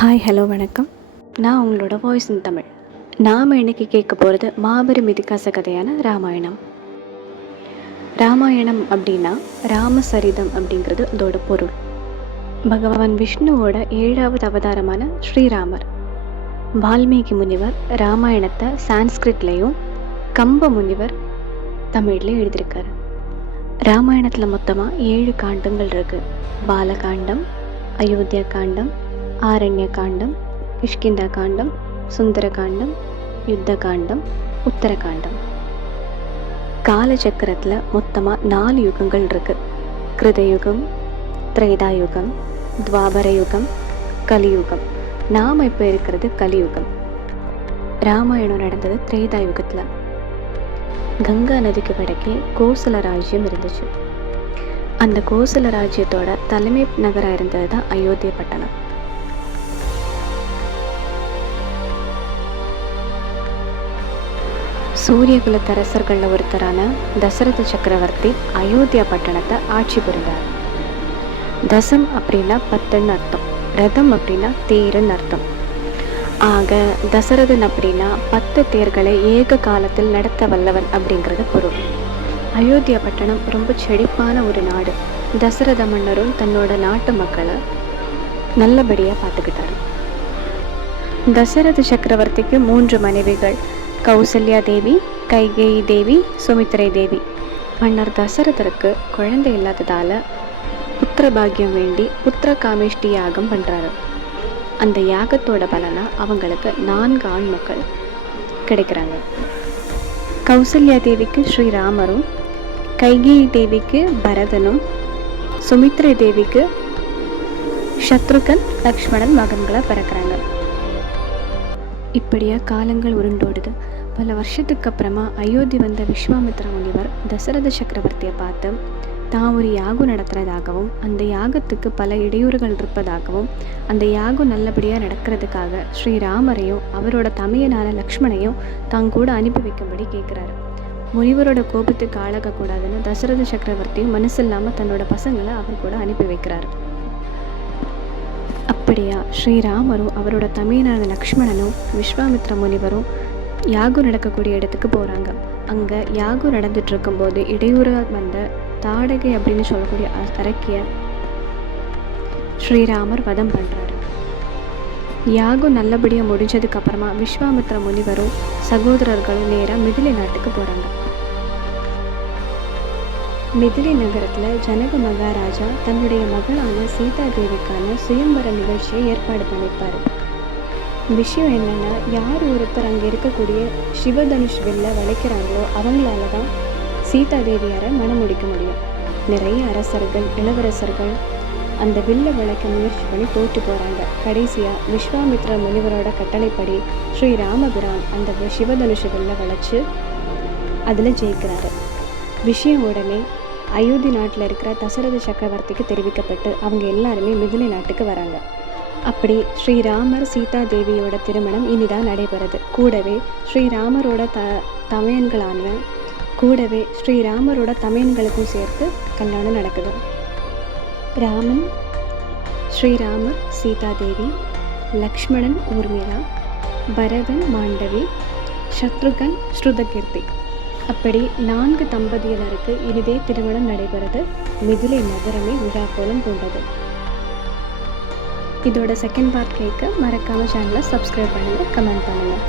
Hi hello வணக்கம். நான் உங்களோட வாய்ஸ் இன் தமிழ். நாம் இன்னைக்கு கேட்க போகிறது மாபெரும் இதிகாச கதையான ராமாயணம். ராமாயணம் அப்படின்னா ராமசரிதம் அப்படிங்கிறது அதோட பொருள். பகவான் விஷ்ணுவோட 7வது அவதாரமான ஸ்ரீராமர். வால்மீகி முனிவர் ராமாயணத்தை சான்ஸ்கிரிட்லேயும் கம்ப முனிவர் தமிழ்லேயும் எழுதியிருக்காரு. ராமாயணத்தில் மொத்தமாக 7 காண்டங்கள் இருக்குது. பாலகாண்டம், அயோத்தியா காண்டம், ஆரண்ய காண்டம், கிஷ்கிந்தா காண்டம், சுந்தர காண்டம், யுத்த காண்டம், உத்தர காண்டம். காலச்சக்கரத்தில் மொத்தமாக 4 யுகங்கள் இருக்கு. கிருதயுகம், திரேதாயுகம், துவாபர யுகம், கலியுகம். நாம் இப்போ இருக்கிறது கலியுகம். ராமாயணம் நடந்தது திரேதாயுகத்தில். கங்கா நதிக்கு வடக்கே கோசல ராஜ்யம் இருந்துச்சு. அந்த கோசல ராஜ்யத்தோட தலைமை நகராக இருந்தது தான் அயோத்தியா பட்டணம். சூரியகுலத்தரசர்களில் ஒருத்தரான தசரத சக்கரவர்த்தி அயோத்தியா பட்டணத்தை ஆட்சி புரிந்தார். தசம் அப்படின்னா 10ன்னு அர்த்தம். ரதம் அப்படின்னா தேருன்னு அர்த்தம். ஆக தசரதன் அப்படின்னா 10 தேர்களை ஏக காலத்தில் நடத்த வல்லவன் அப்படிங்கிறது பொருள். அயோத்தியா பட்டணம் ரொம்ப செழிப்பான ஒரு நாடு. தசரத மன்னரும் தன்னோட நாட்டு மக்களை நல்லபடியாக பார்த்துக்கிட்டாரு. தசரத சக்கரவர்த்திக்கு 3 மனைவிகள். கௌசல்யா தேவி, கைகேயி தேவி, சுமித்ரை தேவி. மன்னர் தசரதருக்கு குழந்தை இல்லாததால் புத்திர பாக்கியம் வேண்டி புத்திர காமேஷ்டி யாகம் பண்ணுறாரு. அந்த யாகத்தோட பலனா அவங்களுக்கு 4 ஆண் மக்கள் கிடைக்கிறாங்க. கௌசல்யா தேவிக்கு ஸ்ரீராமரும், கைகேயி தேவிக்கு பரதனும், சுமித்ரை தேவிக்கு சத்ருகன், லக்ஷ்மணன் மகன்களை பிறக்கிறாங்க. இப்படியா காலங்கள் உருண்டோடுது. பல வருஷத்துக்கு அப்புறமா அயோத்தி வந்த விஸ்வாமித்ர முனிவர் தசரத சக்கரவர்த்தியை பார்த்து தான் ஒரு யாகம் நடத்துறதாகவும் அந்த யாகத்துக்கு பல இடையூறுகள் இருப்பதாகவும் அந்த யாகம் நல்லபடியாக நடக்கிறதுக்காக ஸ்ரீராமரையும் அவரோட தமையனான லக்ஷ்மணையும் தான் கூட அனுப்பி வைக்கும்படி கேட்குறாரு. முனிவரோட கோபத்துக்கு ஆளாகக்கூடாதுன்னு தசரத சக்கரவர்த்தியும் மனசு இல்லாமல் தன்னோட பசங்களை அவர் கூட அனுப்பி வைக்கிறாரு. அப்படியா ஸ்ரீராமரும் அவரோட தமையனான லக்ஷ்மணனும் விஸ்வாமித்ர முனிவரும் யாகம் நடக்கக்கூடிய இடத்துக்கு போகிறாங்க. அங்கே யாகம் நடந்துட்டு இருக்கும்போது இடையூறாக வந்த தாடகை அப்படின்னு சொல்லக்கூடிய அரக்கிய ஸ்ரீராமர் வதம் பண்ணுறாரு. யாகம் நல்லபடியாக முடிஞ்சதுக்கு அப்புறமா விஸ்வாமித்ர முனிவரும் சகோதரர்களும் நேராக மிதிலை நாட்டுக்கு போகிறாங்க. மிதிலை நகரத்தில் ஜனக மகாராஜா தன்னுடைய மகளான சீதா தேவிக்கான சுயம்பர நிகழ்ச்சியை ஏற்பாடு பண்ணிப்பார். விஷயம் என்னென்னா, யார் ஒருத்தர் அங்கே இருக்கக்கூடிய சிவதனுஷ் வில்ல வளைக்கிறாங்களோ அவங்களால தான் சீதா தேவியாரை மனம் முடிக்க முடியும். நிறைய அரசர்கள், இளவரசர்கள் அந்த வில்ல வளைக்க முயற்சி பண்ணி தோற்று போகிறாங்க. கடைசியாக விஸ்வாமித்ர முனிவரோட கட்டளைப்படி ஸ்ரீ ராமபிரான் அந்த சிவதனுஷ வில்ல வளைச்சு அதில் ஜெயிக்கிறாரு. விஷயம் உடனே அயோத்தி நாட்டில் இருக்கிற தசரத சக்கரவர்த்திக்கு தெரிவிக்கப்பட்டு அவங்க எல்லாருமே மிதிலை நாட்டுக்கு வராங்க. அப்படி ஸ்ரீராமர் சீதா தேவியோட திருமணம் இனிதான் நடைபெறுது. கூடவே ஸ்ரீராமரோட தமையன்களுக்கும் சேர்த்து கல்யாணம் நடக்குது. ராமன், ஸ்ரீராமர், சீதா தேவி, லக்ஷ்மணன், ஊர்மிளா, பரதன், மாண்டவி, சத்ருகன், ஸ்ருதகீர்த்தி. அப்படி 4 தம்பதியினருக்கு இனிதே திருமணம் நடைபெறுது. மிதிலை நகரமே விழாக்கோலம் கொண்டது. இதோட செகண்ட் பார்ட் கேட்க மறக்காமல் சேனலை சப்ஸ்கிரைப் பண்ணுங்கள், கமெண்ட் பண்ணுங்கள்.